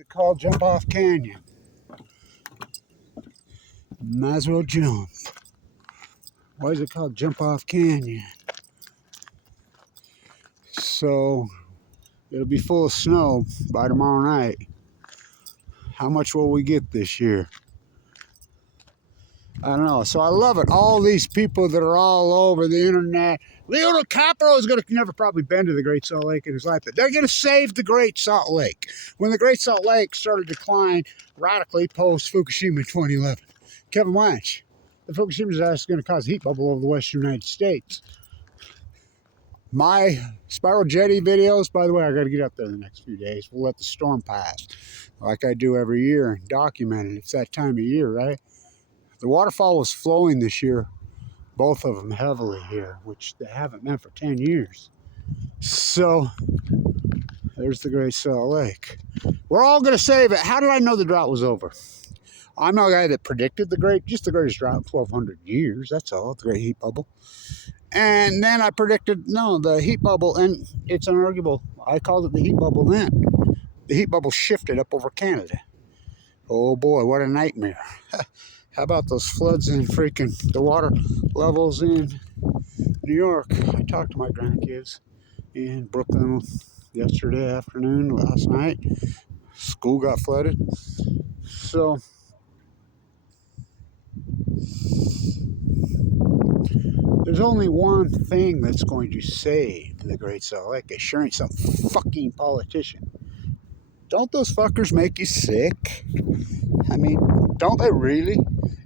it called? Jump Off Canyon. Might as well jump. Why is it called Jump Off Canyon? So it'll be full of snow by tomorrow night. How much will we get this year? I don't know. So I love it. All these people that are all over the internet. Leo DiCaprio is going to never probably been to the Great Salt Lake in his life, but they're going to save the Great Salt Lake. When the Great Salt Lake started to decline radically post Fukushima in 2011. Kevin Blanch, the Fukushima disaster is going to cause a heat bubble over the western United States. My spiral jetty videos, by the way, I got to get up there in the next few days. We'll let the storm pass like I do every year and document it. It's that time of year, right? The waterfall was flowing this year, both of them heavily here, which they haven't been for 10 years. So there's the Great Salt Lake. We're all going to save it. How did I know the drought was over? I'm not a guy that predicted the greatest drought in 1,200 years. That's all, the great heat bubble. And then I predicted, no, the heat bubble, and it's unarguable. I called it the heat bubble then. The heat bubble shifted up over Canada. Oh boy, what a nightmare. How about those floods in freaking the water levels in New York? I talked to my grandkids in Brooklyn yesterday afternoon, last night. School got flooded. So there's only one thing that's going to save the Great Salt Lake. It sure ain't some fucking politician. Don't those fuckers make you sick? I mean, don't they really?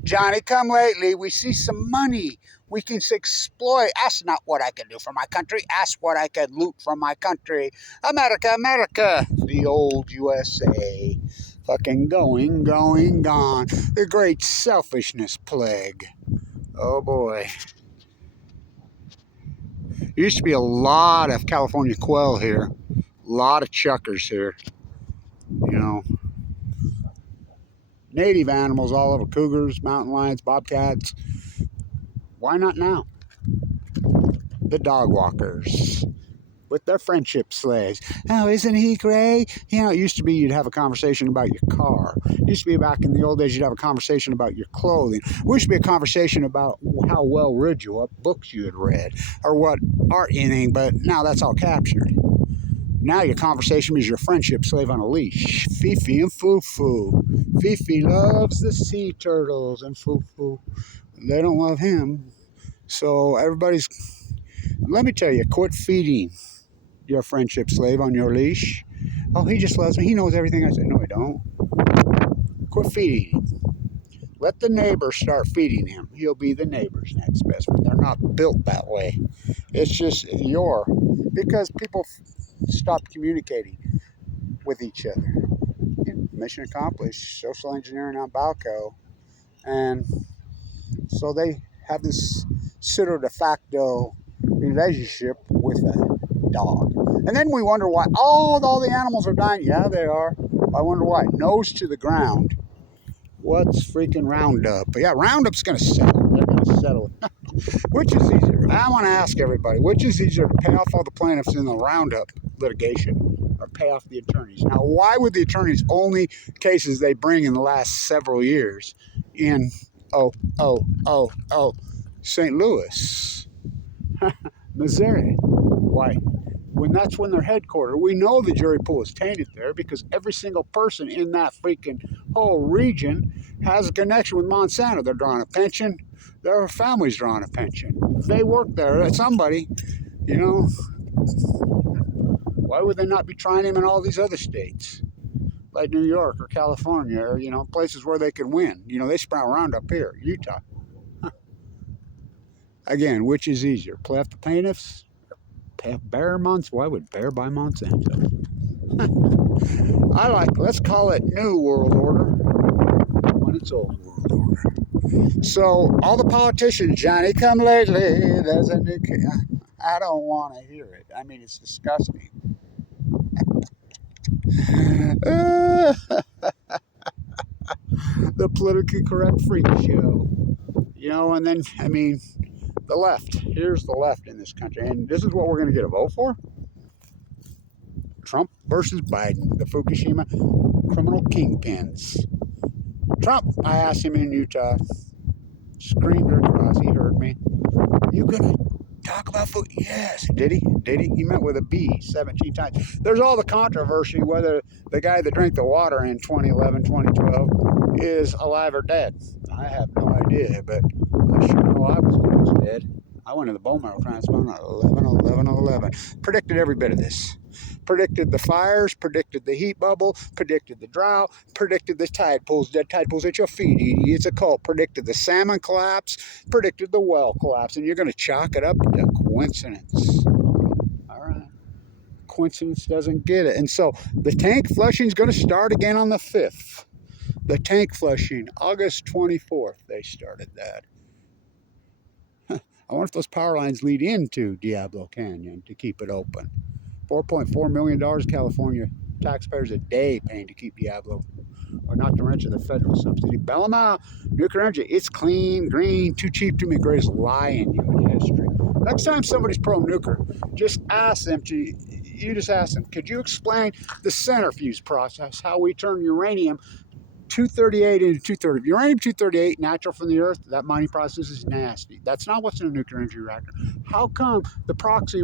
Johnny come lately, we see some money we can exploit. Ask not what I can do for my country. Ask what I can loot from my country. America, America, the old USA. Fucking going, gone. The great selfishness plague. Oh boy. There used to be a lot of California quail here. A lot of chuckers here. You know. Native animals all over. Cougars, mountain lions, bobcats. Why not now? The dog walkers with their friendship sleighs. Oh, isn't he great? You know, it used to be you'd have a conversation about your car. It used to be back in the old days you'd have a conversation about your clothing. It used to be a conversation about how well read you, what books you had read, or what art anything, but now that's all captured. Now your conversation is your friendship slave on a leash. Fifi and Fufu. Fifi loves the sea turtles, and Fufu, they don't love him. So everybody's, let me tell you, quit feeding your friendship slave on your leash. Oh, he just loves me. He knows everything I say. No, he don't. Quit feeding him. Let the neighbor start feeding him. He'll be the neighbor's next best friend. They're not built that way. It's just because people stopped communicating with each other. Mission accomplished. Social engineering on Balco. And so they have this pseudo de facto relationship with a dog. And then we wonder why all the animals are dying. Yeah, they are. I wonder why. Nose to the ground. What's freaking Roundup? But yeah, Roundup's going to settle. They're going to settle. Which is easier? I want to ask everybody, which is easier to pay off all the plaintiffs in the Roundup litigation or pay off the attorneys? Now, why would the attorneys only cases they bring in the last several years in St. Louis, Missouri? Why? That's when they're headquartered. We know the jury pool is tainted there because every single person in that freaking whole region has a connection with Monsanto. They're drawing a pension. Their family's drawing a pension. They work there. Somebody, you know. Why would they not be trying him in all these other states? Like New York or California or, you know, places where they can win. You know, they sprout around up here, Utah. Again, which is easier? Play off the plaintiffs? Bear Monsanto? Why would Bear buy Monsanto? Let's call it New World Order when it's Old World Order. So, all the politicians, Johnny come lately, there's a new king. I don't want to hear it. I mean, it's disgusting. The politically correct freak show. You know, and then, I mean, the left. Here's the left in this country. And this is what we're going to get a vote for? Trump versus Biden. The Fukushima. criminal kingpins. Trump, I asked him in Utah, screamed across, he heard me. You gonna talk about food? Yes. Did he? Did he? He met with a B 17 times. There's all the controversy whether the guy that drank the water in 2011, 2012 is alive or dead. I have no idea, but I sure know I was almost dead. I went to the bone marrow transplant on 11/11/11. Predicted every bit of this. Predicted the fires, predicted the heat bubble, predicted the drought, predicted the tide pools, dead tide pools at your feet, Edie. It's a cult. Predicted the salmon collapse, predicted the well collapse, and you're going to chalk it up to coincidence. All right. Coincidence doesn't get it. And so the tank flushing is going to start again on the 5th. The tank flushing, August 24th, they started that. I wonder if those power lines lead into Diablo Canyon to keep it open. $4.4 million California taxpayers a day paying to keep Diablo, or not to mention the federal subsidy. Bail them out. Nuclear energy, it's clean, green, too cheap to be the greatest lie in human history. Next time somebody's pro-nuclear, just ask them could you explain the centrifuge process, how we turn uranium 238 into 230. Uranium 238, natural from the earth, that mining process is nasty. That's not what's in a nuclear energy reactor. How come the proxy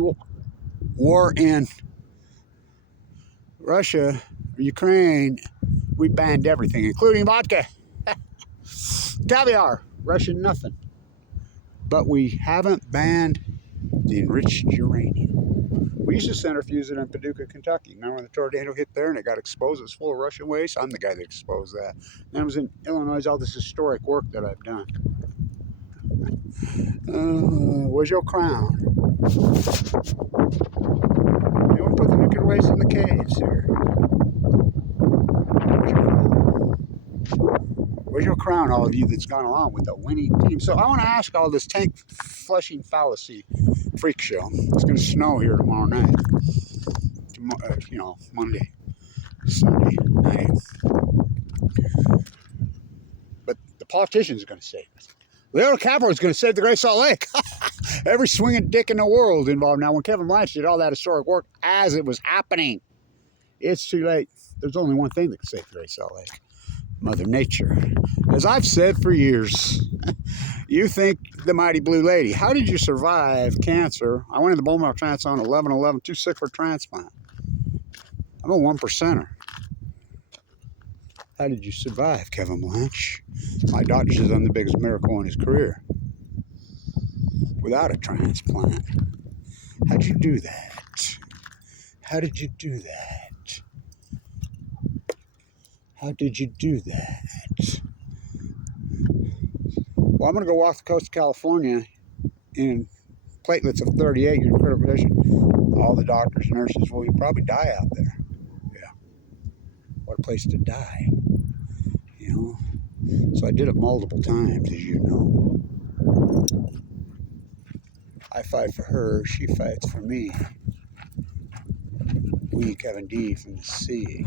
war in Russia, Ukraine, we banned everything, including vodka, caviar, Russian nothing. But we haven't banned the enriched uranium. We used to centrifuge it in Paducah, Kentucky. Remember when the tornado hit there and it got exposed? It was full of Russian waste. I'm the guy that exposed that. And I was in Illinois, all this historic work that I've done. Where's your crown? You want to put the nuclear waste in the caves here. Where's your crown, all of you that's gone along with the winning team? So I want to ask all this tank flushing fallacy freak show. It's going to snow here tomorrow night. Monday, Sunday night. But the politicians are going to save us. Leo DiCaprio is going to save the Great Salt Lake. Every swinging dick in the world involved. Now, when Kevin Blanch did all that historic work as it was happening, it's too late. There's only one thing that can save the Great Salt Lake. Mother Nature. As I've said for years, you think the mighty blue lady. How did you survive cancer? I went in the bone marrow transplant on 11/11, too sick for transplant. I'm a 1%er. How did you survive, Kevin Blanch? My doctor says I'm the biggest miracle in his career. Without a transplant. How'd you do that? How did you do that? How did you do that? Well, I'm going to go off the coast of California in platelets of 38. You're in critical condition. All the doctors, nurses, well, you probably die out there. Yeah. What a place to die. You know? So I did it multiple times, as you know. I fight for her. She fights for me. We, Kevin D. from the sea.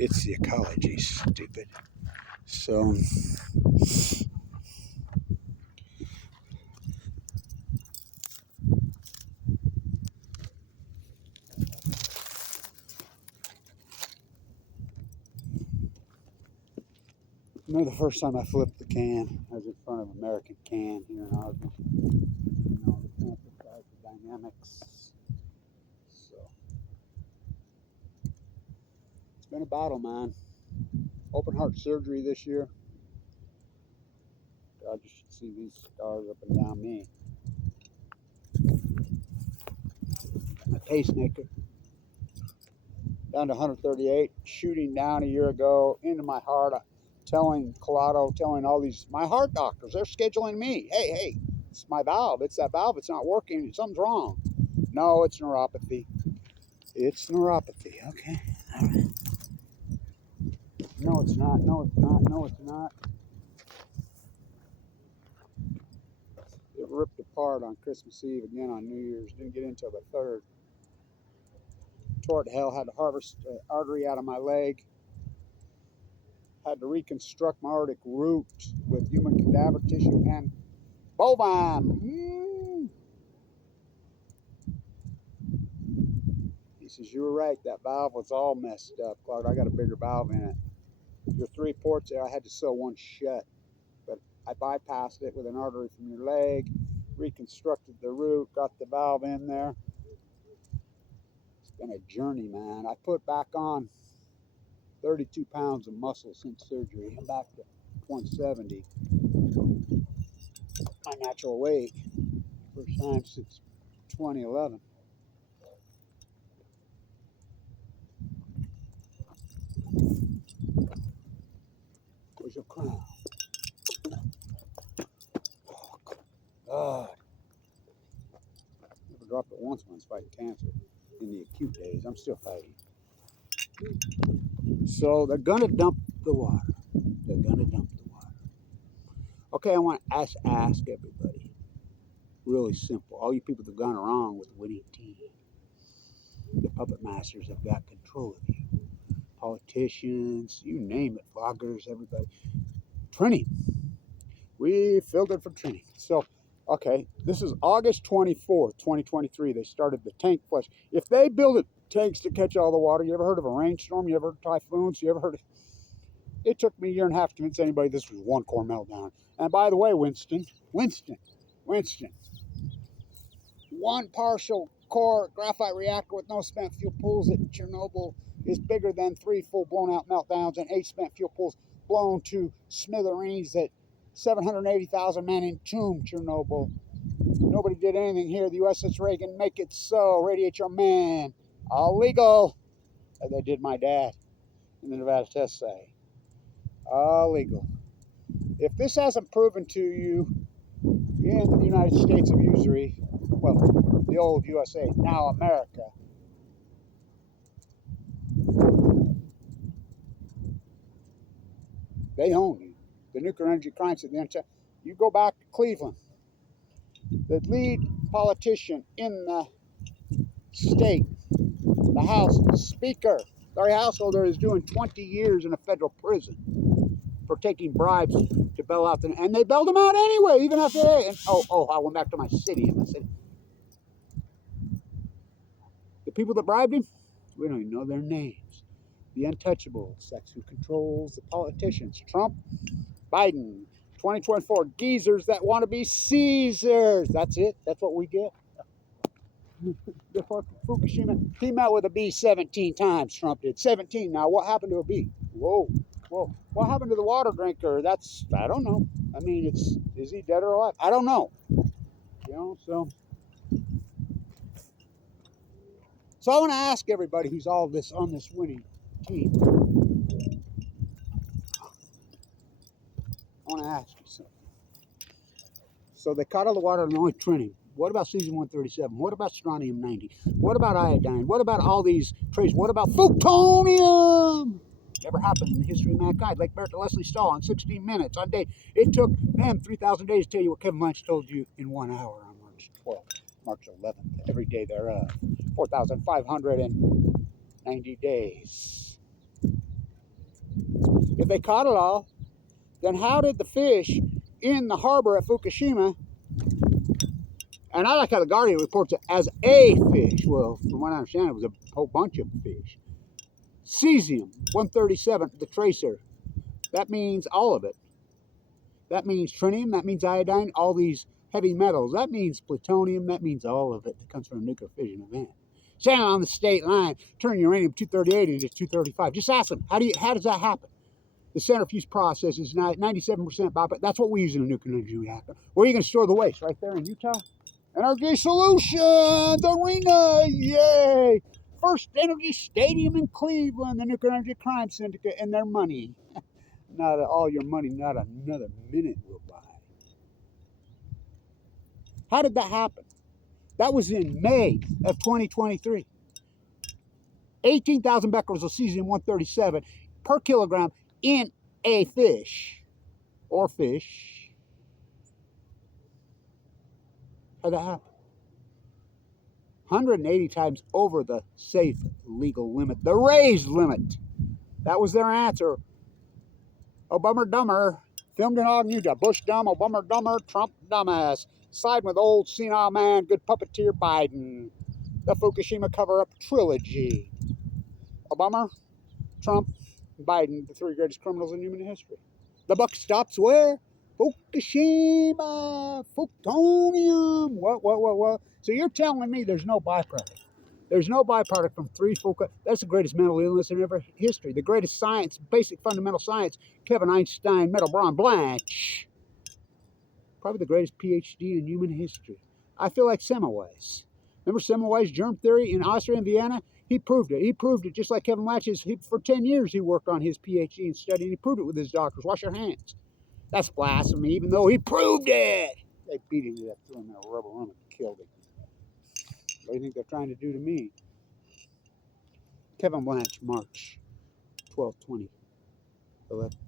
It's the ecology, stupid. So, I remember the first time I flipped the can. I was in front of American Can here in Ogden. You know, the campus guys, the dynamics. So, it's been a battle, man. Open heart surgery this year. God, you should see these scars up and down me. My pacemaker down to 138, shooting down a year ago into my heart. Telling Collado, telling all these, my heart doctors, they're scheduling me. Hey, it's my valve. It's that valve. It's not working. Something's wrong. No, it's neuropathy. It's neuropathy. Okay. All right. No, it's not. No, it's not. No, it's not. It ripped apart on Christmas Eve, again on New Year's. Didn't get into the 3rd. Tore it to hell. Had to harvest artery out of my leg. Had to reconstruct my aortic root with human cadaver tissue and bovine. He says, you were right. That valve was all messed up, Claude. I got a bigger valve in it. Your 3 ports there, I had to sew one shut. But I bypassed it with an artery from your leg, reconstructed the root, got the valve in there. It's been a journey, man. I put back on 32 pounds of muscle since surgery. I'm back to 170. My natural weight. First time since 2011. Where's your crown? Oh, God. Never dropped it once when I was fighting cancer in the acute days. I'm still fighting. So they're going to dump the water. They're going to dump the water. Okay, I want to ask everybody. Really simple. All you people that have gone wrong with the winning team. The puppet masters have got control of you. Politicians, you name it, vloggers, everybody. Training. We filtered for training. So, okay, this is August 24th, 2023. They started the tank flush. If they build tanks to catch all the water, you ever heard of a rainstorm? You ever heard of typhoons? You ever heard of... It took me a year and a half to convince anybody this was one core meltdown. And by the way, Winston, one partial core graphite reactor with no spent fuel pools at Chernobyl is bigger than 3 full blown out meltdowns and 8 spent fuel pools blown to smithereens at 780,000 man entombed Chernobyl. Nobody did anything here. The USS Reagan, make it so. Radiate your man. All legal. As they did my dad in the Nevada test site. All legal. If this hasn't proven to you in the United States of usury, well, the old USA, now America, they own you. The nuclear energy crimes at the end. You go back to Cleveland. The lead politician in the state, the House Speaker, Larry Householder, is doing 20 years in a federal prison for taking bribes to bail out the, and they bailed him out anyway, even after they, and I went back to my city. The people that bribed him, we don't even know their names. The untouchables, that's who controls the politicians. Trump, Biden, 2024, geezers that want to be Caesars. That's it. That's what we get. The Fukushima, he met with a bee 17 times, Trump did. 17. Now, what happened to a bee? Whoa. What happened to the water drinker? That's, I don't know. I mean, is he dead or alive? I don't know. You know, so I want to ask everybody who's all this on this winning team. I want to ask you something. So they caught all the water in the only training. What about cesium-137? What about strontium-90? What about iodine? What about all these traces? What about plutonium? Never happened in the history of mankind. Like Barrett to Leslie Stahl on 16 minutes on day. It took them 3,000 days to tell you what Kevin Blanch told you in 1 hour on March 12th, March 11th, every day thereof. 4,590 days. If they caught it all, then how did the fish in the harbor at Fukushima, and I like how the Guardian reports it as a fish. Well, from what I understand, it was a whole bunch of fish. Cesium-137, the tracer. That means all of it. That means tritium, that means iodine, all these heavy metals. That means plutonium, that means all of it that comes from a nuclear fission event. Standing on the state line, turn uranium-238 into 235. Just ask them, how does that happen? The centrifuge process is 97% bypass. That's what we use in a nuclear energy reactor. Where are you going to store the waste? Right there in Utah? Energy Solutions Arena, yay! First Energy Stadium in Cleveland, the Nuclear Energy Crime Syndicate, and their money. Not all your money, not another minute will buy. How did that happen? That was in May of 2023. 18,000 becquerels of cesium-137 per kilogram in a fish, or fish. How'd that happen? 180 times over the safe legal limit, the raised limit. That was their answer. Obama dumber, filmed in Ogden, Utah. Bush dumb, Obama dumber, Trump dumbass. Siding with old senile man, good puppeteer Biden. The Fukushima cover-up trilogy. Obama, Trump, Biden, the three greatest criminals in human history. The buck stops where? Fukushima, plutonium. What? So you're telling me there's no byproduct? There's no byproduct from three Fukushima. That's the greatest mental illness in ever history. The greatest science, basic fundamental science. Kevin Einstein, Medal Braun, Blanch. Probably the greatest PhD in human history. I feel like Semmelweis. Remember Semmelweis' germ theory in Austria and Vienna? He proved it. He proved it just like Kevin Blanch's. For 10 years he worked on his PhD and studied. He proved it with his doctors. Wash your hands. That's blasphemy, even though he proved it. They beat him to death, threw him in a rubber room and killed him. What do you think they're trying to do to me? Kevin Blanch, March 12, 2011.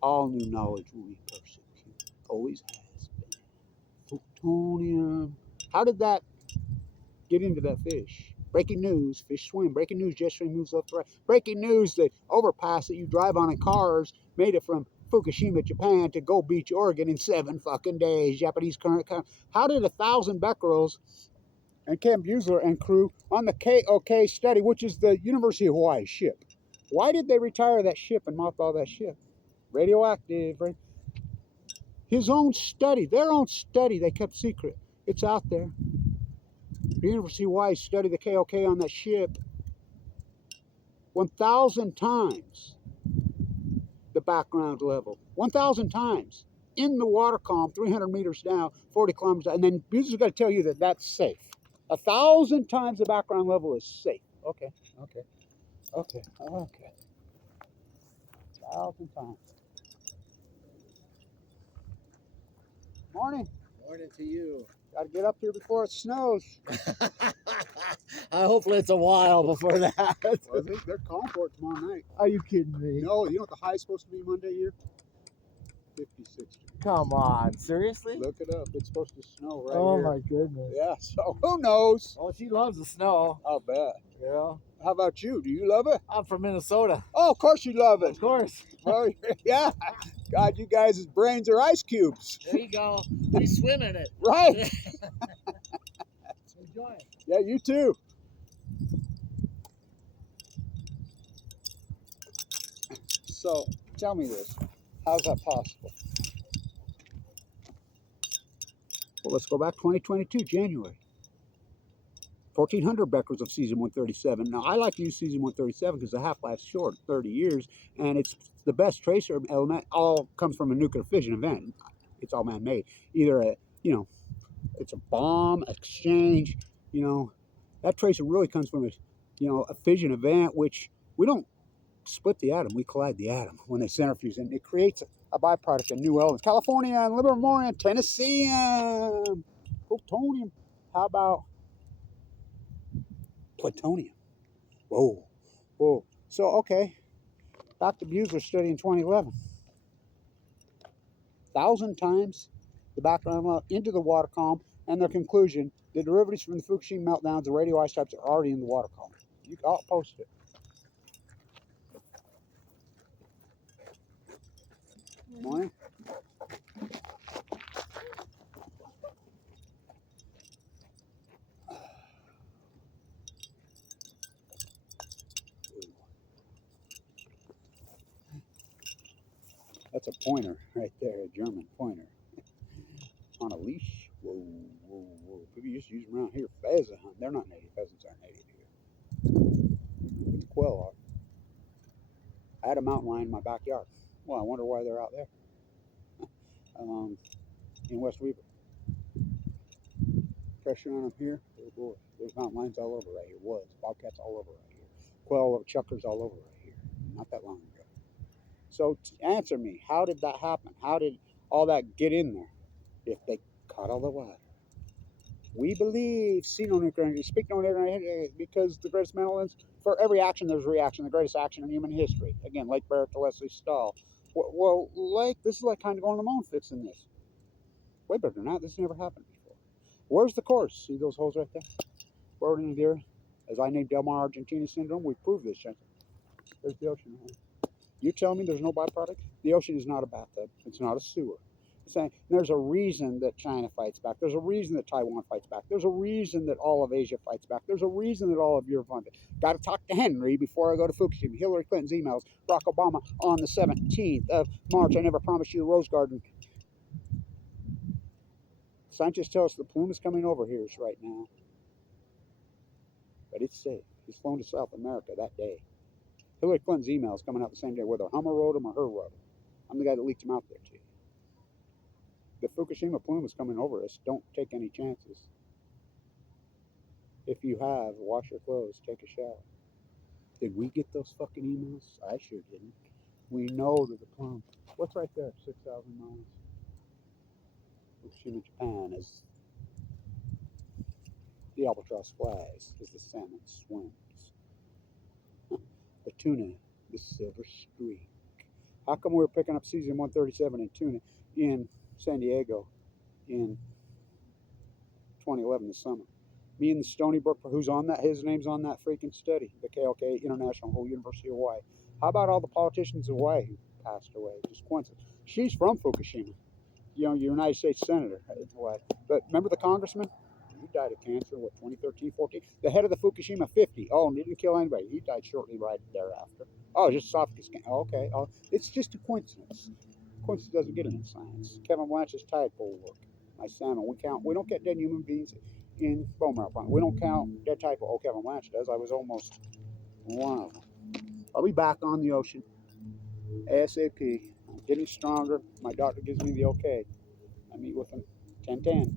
All new knowledge will be persecuted. Always has been. Plutonium. How did that get into that fish? Breaking news, fish swim. Breaking news, jet stream moves left to right. Breaking news, the overpass that you drive on in cars made it from Fukushima, Japan to Gold Beach, Oregon in 7 fucking days. Japanese current. How did 1,000 becquerels and Cam Buesler and crew on the KOK study, which is the University of Hawaii ship, why did they retire that ship and mothball that ship? Radioactive, right? His own study, their own study, they kept secret. It's out there. The University of Hawaii studied the KOK on that ship 1,000 times the background level. 1,000 times in the water column, 300 meters down, 40 kilometers down. And then Buesler's got to tell you that that's safe. 1,000 times the background level is safe. Okay. 1,000 times. Morning. Morning to you. Got to get up here before it snows. Hopefully it's a while before that. Well, they're calling for it tomorrow night. Are you kidding me? No, you know what the high is supposed to be Monday here? 56. Come on, seriously? Look it up. It's supposed to snow right Oh here. my goodness. Yeah, so who knows? Oh, she loves the snow. I'll bet. Yeah. How about you? Do you love it? I'm from Minnesota. Oh, of course you love it. Of course. Well, yeah. God, you guys' brains are ice cubes. There you go. We swim in it. Right. Enjoy it. Yeah, you too. So, tell me this. How's that possible? Well, let's go back 2022, January. 1,400 becquerels of cesium-137. Now, I like to use cesium-137 because the half-life's short, 30 years, and it's the best tracer element. All comes from a nuclear fission event. It's all man-made. Either it's a bomb exchange. That tracer really comes from a fission event, which we don't split the atom. We collide the atom when they centrifuge, and it creates a byproduct of new elements. California and Livermore and Tennessee, plutonium. How about plutonium? Whoa. So, okay, back to Buesler's study in 2011. 1,000 times the background level into the water column, and their conclusion: the derivatives from the Fukushima meltdowns, the radioisotopes, are already in the water column. I'll post it. Morning. That's a pointer right there, a German pointer. On a leash. Whoa. People used to use them around here. Pheasant hunt. They're not native. Pheasants aren't native here. But the quail are. I had a mountain lion in my backyard. Well, I wonder why they're out there. In West Weaver. Pressure on them here. Oh boy. There's mountain lions all over right here. Bobcats all over right here. Quail chuckers all over right here. Not that long ago. So answer me, how did that happen? How did all that get in there if they caught all the water? We believe, see no nuclear energy, speak no nuclear energy, because the greatest mental illness, for every action there's a reaction, the greatest action in human history. Again, Lake Barrett to Leslie Stahl. Well, this is like kind of going to the moon fixing this. Way better than that. This never happened before. Where's the course? See those holes right there? Forward into the earth. As I named Del Mar Argentina syndrome, we proved this. There's the ocean. You tell me there's no byproduct? The ocean is not a bathtub. It's not a sewer. saying there's a reason that China fights back. There's a reason that Taiwan fights back. There's a reason that all of Asia fights back. There's a reason that all of Europe fights back. Got to talk to Henry before I go to Fukushima. Hillary Clinton's emails. Barack Obama on the 17th of March. I never promised you a rose garden. Scientists tell us the plume is coming over here right now. But it's safe. He's flown to South America that day. Hillary Clinton's emails coming out the same day, whether Hummer wrote them or her wrote them. I'm the guy that leaked them out there to you. The Fukushima plume is coming over us. Don't take any chances. If you have, wash your clothes, take a shower. Did we get those fucking emails? I sure didn't. We know that the plume. What's right there? 6,000 miles. Fukushima, Japan, as the albatross flies, as the salmon swims. The tuna, the silver streak. How come we were picking up cesium 137 in tuna in San Diego in 2011 this summer? Me and the Stony Brook, who's on that, his name's on that freaking study, the KLK International Whole University of Hawaii. How about all the politicians of Hawaii who passed away? Just coincidence. She's from Fukushima, you know, United States Senator in Hawaii. But remember the congressman? He died of cancer, what, 2013, 14? The head of the Fukushima 50. Oh, didn't kill anybody. He died shortly right thereafter. Oh, just esophagus cancer. Oh, okay. Oh, it's just a coincidence. Coincidence doesn't get in science. Kevin Blanch's tide pool work. My salmon. We don't get dead human beings in bone marrow. We don't count dead tide pool. Oh, Kevin Blanch does. I was almost one of them. I'll be back on the ocean ASAP. I'm getting stronger. My doctor gives me the okay. I meet with him 10:10.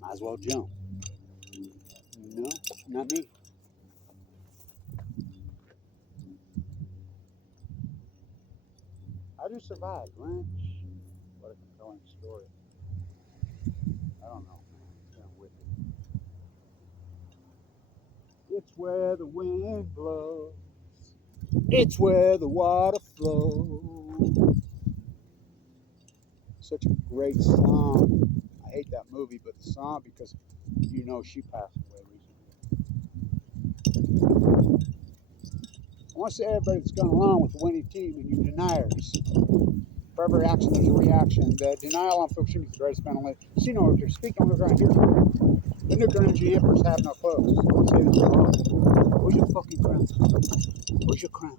Might as well jump. No, not me. How do you survive, Blanch? What a compelling story. I don't know, man. It's kind of wicked. It's where the wind blows. It's where the water flows. Such a great song. I hate that movie, but the song, because you know she passed away recently. I want to say everybody that's gone along with the winning team and you deniers. For every action, there's a reaction. The denial on Fukushima is the greatest mental illness. See, no, if you're speaking on the ground here, the nuclear energy emperors have no clothes. I want to say this. Where's your fucking crown? Where's your crown?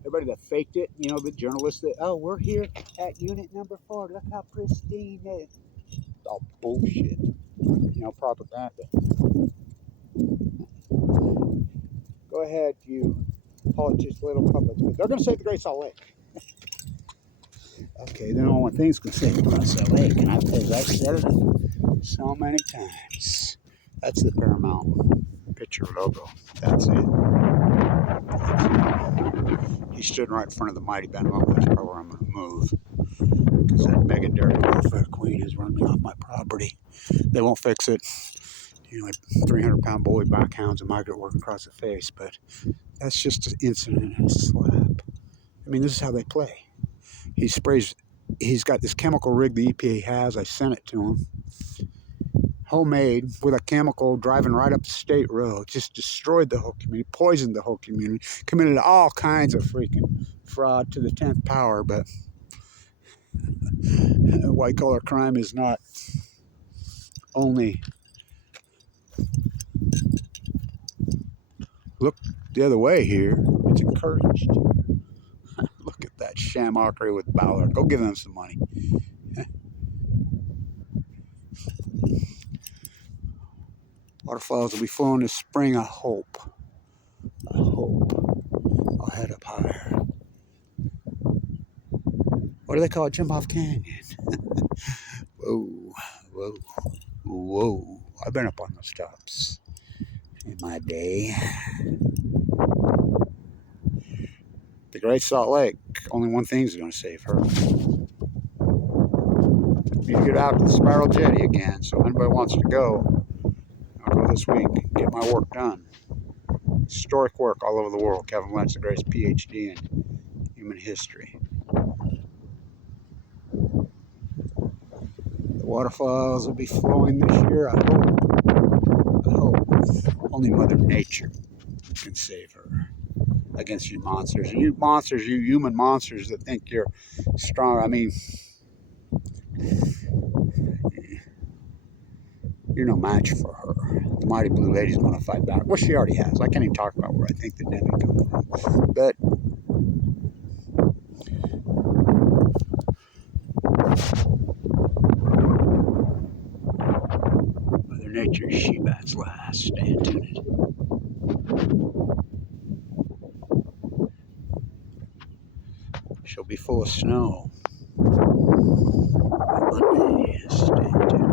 Everybody that faked it, you know, the journalists that, oh, we're here at unit number 4. Look how pristine it is. It's all bullshit. You know, propaganda. Go ahead, you politics, little puppets. But they're going to save the Great Salt Lake. Okay, then all one thing's going to save the Great Salt Lake. And because I've said it so many times. That's the Paramount picture logo. That's it. He stood right in front of the mighty Ben Lowe. That's probably where I'm going to move. Because that mega dairy welfare queen has run me off my property. They won't fix it. You know, like 300-pound bully backhounds and migrant working across the face. But that's just an incident and a slap. I mean, this is how they play. He sprays, he's got this chemical rig the EPA has. I sent it to him. Homemade with a chemical driving right up the state road. Just destroyed the whole community, poisoned the whole community, committed all kinds of freaking fraud to the 10th power. But white collar crime is not only. Look the other way here. It's encouraged. Look at that shamockery with Ballard. Go give them some money. Waterfalls will be flowing this spring, I hope. I hope. I'll head up higher. What do they call it? Jump off canyon. Whoa, whoa, whoa. I've been up on those tops in my day. The Great Salt Lake, only one thing's going to save her. Need to get out to the Spiral Jetty again, so if anybody wants to go, I'll go this week, get my work done. Historic work all over the world. Kevin Blanch, the greatest PhD in human history. The waterfalls will be flowing this year, I hope. I hope. Only Mother Nature can save her. against you monsters. You monsters, you human monsters that think you're strong. I mean, you're no match for her. The mighty blue lady's going to fight back. Well, she already has. I can't even talk about where I think the Demi comes from. But Mother Nature's she bats last. Stay tuned. She'll be full of snow. Monday. Stay tuned.